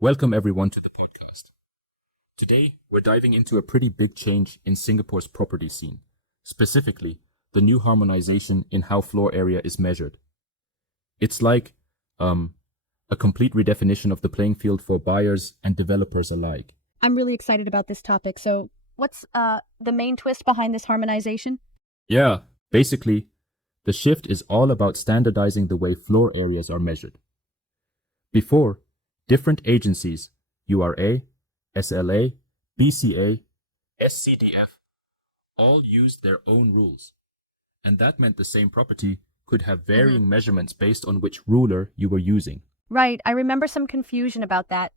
Welcome everyone to the podcast. Today, we're diving into a pretty big change in Singapore's property scene, specifically the new harmonization in how floor area is measured. It's like a complete redefinition of the playing field for buyers and developers alike. I'm really excited about this topic. So, what's the main twist behind this harmonization? Yeah, basically, the shift is all about standardizing the way floor areas are measured. Before, different agencies, URA, SLA, BCA, SCDF, all used their own rules. And that meant the same property could have varying measurements based on which ruler you were using. Right, I remember some confusion about that.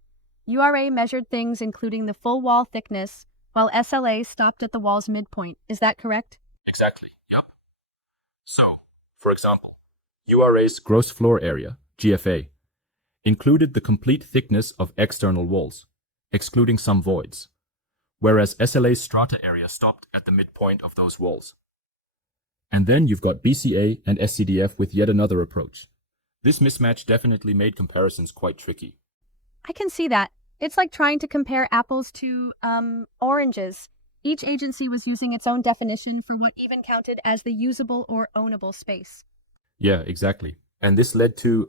URA measured things including the full wall thickness, while SLA stopped at the wall's midpoint. Is that correct? Exactly, yep. So, for example, URA's gross floor area, GFA, included the complete thickness of external walls, excluding some voids, whereas SLA's strata area stopped at the midpoint of those walls. And then you've got BCA and SCDF with yet another approach. This mismatch definitely made comparisons quite tricky. I can see that. It's like trying to compare apples to, oranges. Each agency was using its own definition for what even counted as the usable or ownable space. Yeah, exactly. And this led to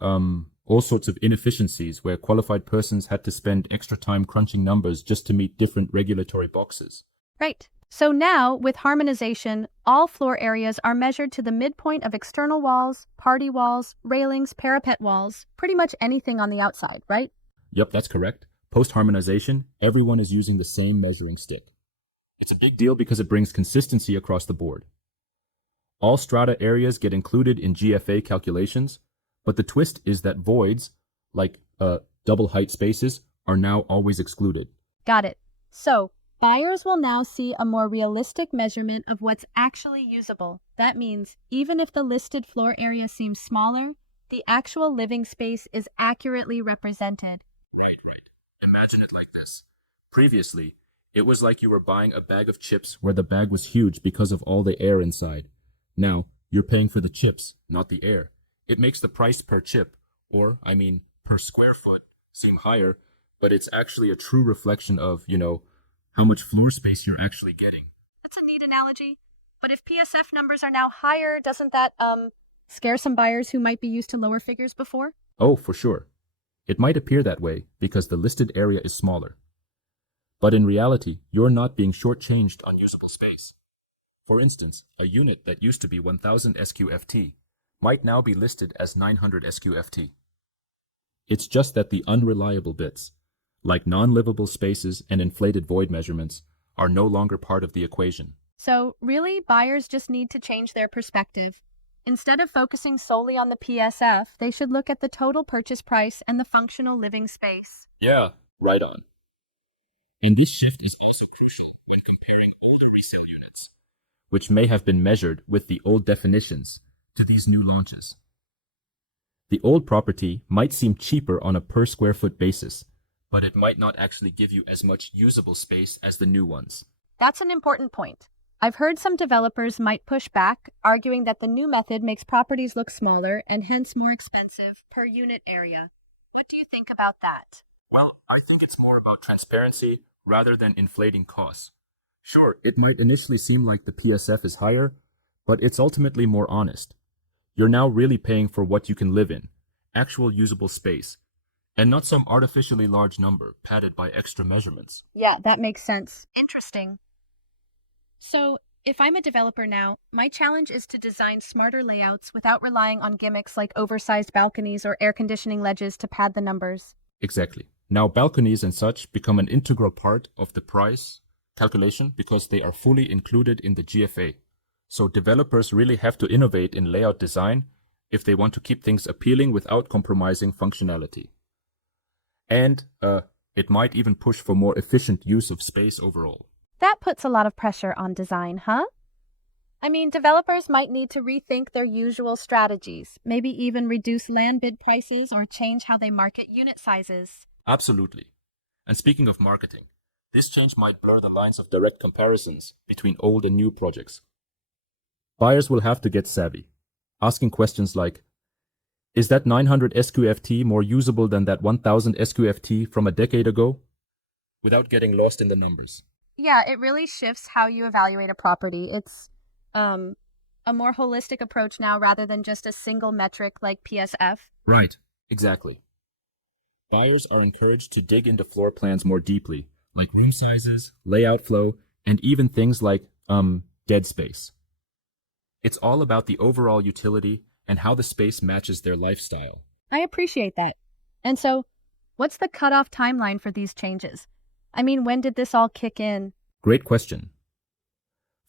all sorts of inefficiencies where qualified persons had to spend extra time crunching numbers just to meet different regulatory boxes. Right. So now, with harmonization, all floor areas are measured to the midpoint of external walls, party walls, railings, parapet walls, pretty much anything on the outside, right? Yep, that's correct. Post-harmonization, everyone is using the same measuring stick. It's a big deal because it brings consistency across the board. All strata areas get included in GFA calculations, but the twist is that voids, like double height spaces, are now always excluded. Got it. So, buyers will now see a more realistic measurement of what's actually usable. That means, even if the listed floor area seems smaller, the actual living space is accurately represented. Right. Imagine it like this. Previously, it was like you were buying a bag of chips where the bag was huge because of all the air inside. Now, you're paying for the chips, not the air. It makes the price per chip, per square foot, seem higher, but it's actually a true reflection of, how much floor space you're actually getting. That's a neat analogy. But if PSF numbers are now higher, doesn't that, scare some buyers who might be used to lower figures before? Oh, for sure. It might appear that way because the listed area is smaller. But in reality, you're not being shortchanged on usable space. For instance, a unit that used to be 1000 SQFT might now be listed as 900 SQFT. It's just that the unreliable bits, like non-livable spaces and inflated void measurements, are no longer part of the equation. So, really, buyers just need to change their perspective. Instead of focusing solely on the PSF, they should look at the total purchase price and the functional living space. Yeah, right on. And this shift is also crucial when comparing older resale units, which may have been measured with the old definitions, to these new launches. The old property might seem cheaper on a per square foot basis, but it might not actually give you as much usable space as the new ones. That's an important point. I've heard some developers might push back, arguing that the new method makes properties look smaller and hence more expensive per unit area. What do you think about that? Well, I think it's more about transparency rather than inflating costs. Sure, it might initially seem like the PSF is higher, but it's ultimately more honest. You're now really paying for what you can live in, actual usable space, and not some artificially large number padded by extra measurements. Yeah, that makes sense. Interesting. So, if I'm a developer now, my challenge is to design smarter layouts without relying on gimmicks like oversized balconies or air conditioning ledges to pad the numbers. Exactly. Now balconies and such become an integral part of the price calculation because they are fully included in the GFA. So developers really have to innovate in layout design if they want to keep things appealing without compromising functionality. And it might even push for more efficient use of space overall. That puts a lot of pressure on design, huh? I mean, developers might need to rethink their usual strategies, maybe even reduce land bid prices or change how they market unit sizes. Absolutely. And speaking of marketing, this change might blur the lines of direct comparisons between old and new projects. Buyers will have to get savvy, asking questions like, Is that 900 SQFT more usable than that 1000 SQFT from a decade ago? Without getting lost in the numbers. Yeah, it really shifts how you evaluate a property. It's a more holistic approach now rather than just a single metric like PSF. Right. Exactly. Buyers are encouraged to dig into floor plans more deeply, like room sizes, layout flow, and even things like, dead space. It's all about the overall utility and how the space matches their lifestyle. I appreciate that. And so, what's the cutoff timeline for these changes? I mean, when did this all kick in? Great question.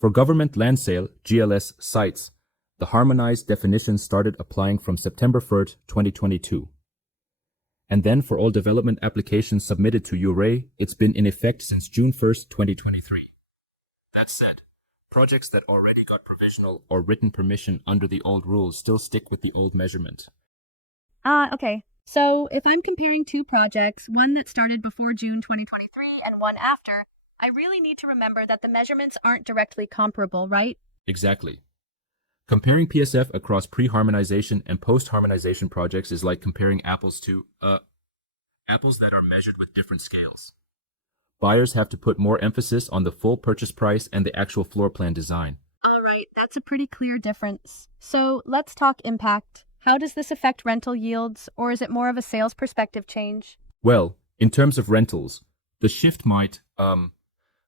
For government land sale (GLS) sites, the harmonized definition started applying from September 1st, 2022. And then for all development applications submitted to URA, it's been in effect since June 1st, 2023. That said, projects that already got provisional or written permission under the old rules still stick with the old measurement. Okay. So, if I'm comparing two projects, one that started before June 2023 and one after, I really need to remember that the measurements aren't directly comparable, right? Exactly. Comparing PSF across pre-harmonization and post-harmonization projects is like comparing apples to, apples that are measured with different scales. Buyers have to put more emphasis on the full purchase price and the actual floor plan design. All right, that's a pretty clear difference. So, let's talk impact. How does this affect rental yields, or is it more of a sales perspective change? Well, in terms of rentals, the shift might,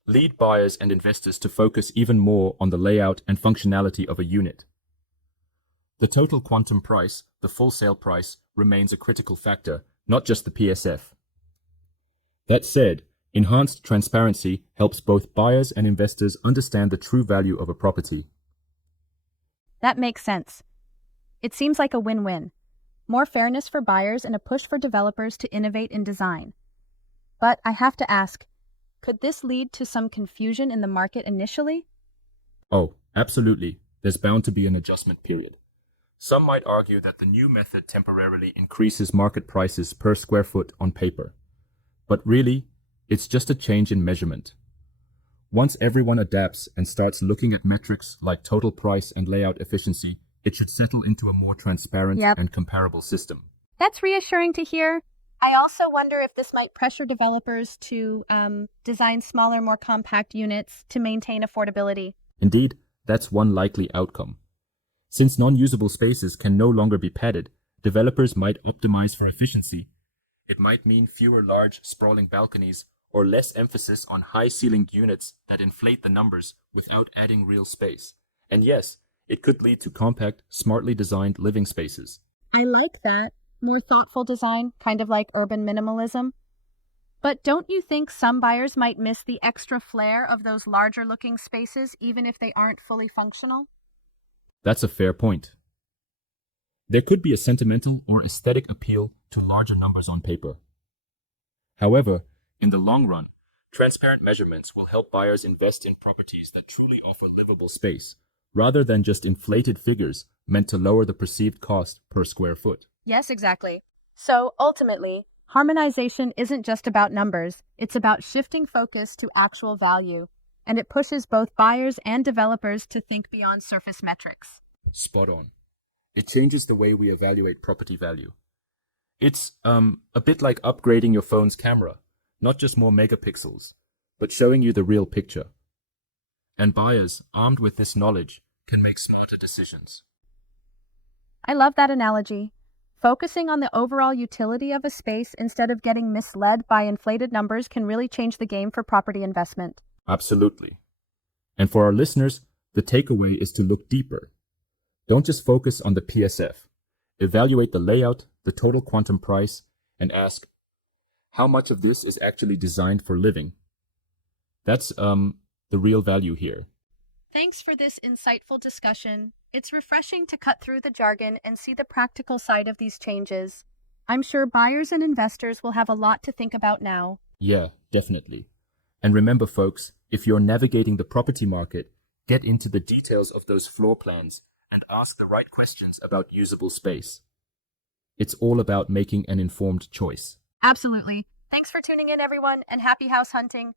lead buyers and investors to focus even more on the layout and functionality of a unit. The total quantum price, the full sale price, remains a critical factor, not just the PSF. That said, enhanced transparency helps both buyers and investors understand the true value of a property. That makes sense. It seems like a win-win. More fairness for buyers and a push for developers to innovate in design. But I have to ask, could this lead to some confusion in the market initially? Oh, absolutely. There's bound to be an adjustment period. Some might argue that the new method temporarily increases market prices per square foot on paper. But really, it's just a change in measurement. Once everyone adapts and starts looking at metrics like total price and layout efficiency, it should settle into a more transparent and comparable system. That's reassuring to hear. I also wonder if this might pressure developers to design smaller, more compact units to maintain affordability. Indeed, that's one likely outcome. Since non-usable spaces can no longer be padded, developers might optimize for efficiency. It might mean fewer large, sprawling balconies or less emphasis on high-ceilinged units that inflate the numbers without adding real space. And yes, it could lead to compact, smartly designed living spaces. I like that. More thoughtful design, kind of like urban minimalism. But don't you think some buyers might miss the extra flair of those larger-looking spaces even if they aren't fully functional? That's a fair point. There could be a sentimental or aesthetic appeal to larger numbers on paper. However, in the long run, transparent measurements will help buyers invest in properties that truly offer livable space, rather than just inflated figures meant to lower the perceived cost per square foot. Yes, exactly. So, ultimately, harmonization isn't just about numbers, it's about shifting focus to actual value, and it pushes both buyers and developers to think beyond surface metrics. Spot on. It changes the way we evaluate property value. It's a bit like upgrading your phone's camera, not just more megapixels, but showing you the real picture. And buyers, armed with this knowledge, can make smarter decisions. I love that analogy. Focusing on the overall utility of a space instead of getting misled by inflated numbers can really change the game for property investment. Absolutely. And for our listeners, the takeaway is to look deeper. Don't just focus on the PSF. Evaluate the layout, the total quantum price, and ask, how much of this is actually designed for living? That's the real value here. Thanks for this insightful discussion. It's refreshing to cut through the jargon and see the practical side of these changes. I'm sure buyers and investors will have a lot to think about now. Yeah, definitely. And remember, folks, if you're navigating the property market, get into the details of those floor plans and ask the right questions about usable space. It's all about making an informed choice. Absolutely. Thanks for tuning in, everyone, and happy house hunting.